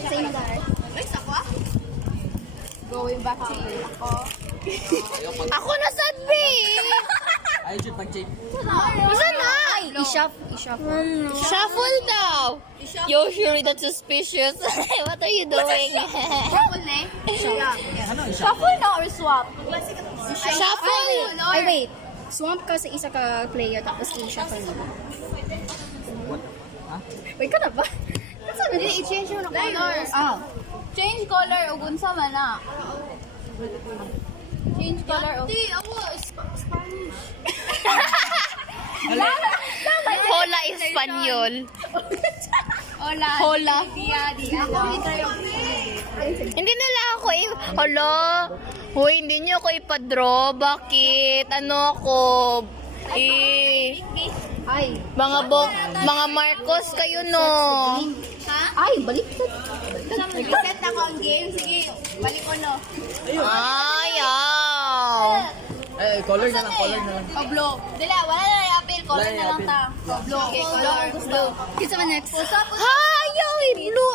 Next sa inyo, guys. Next ako ah. Going back to you. Ako na sad, be! Ay, should pag-change. Isa na! I-shuffle. Shuffle daw! Yo, Shuri, that's suspicious. What are you doing? Shuffle na Ano, isa? Shuffle na or swap? Shuffle! Ay, wait. Swamp ka sa isa ka player, tapos i-shuffle mo. Ha? Wait ka na ba? Hindi, i-change mo na color. Change color o gunsa man na. Change color o... Hindi, ako, Spanish. Hola Espanyol. Hola. Hola. Dia. Hindi nila ako Hello? Hoy, hindi niyo ako ipadraw. Bakit? Ano ako? Ay. Mga Marcos kayo, no? Ha? Ay, baliktad. Reset na ko ang game. Sige, balik ko no. Ayaw. Eh, color na lang. O, blue. Dila, wala na yung appeal. Color Wala na yung lang ta. Blue. Okay, color. Blue. Kita mo next. Ayaw, blue.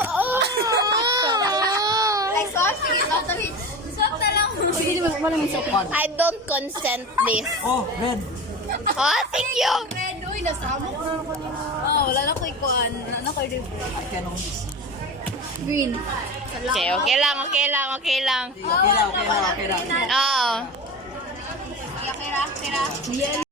Ay, swap. Sige, swap na lang. Sige, di ba? Wala mo sa I don't consent this. Oh, red. Oh, thank you. Red, uy, nasabok na ako niya. Wala na ko ikuan. Wala na ko yung I cannot miss. green. Okay lang. Okay lang. Oo. Kira.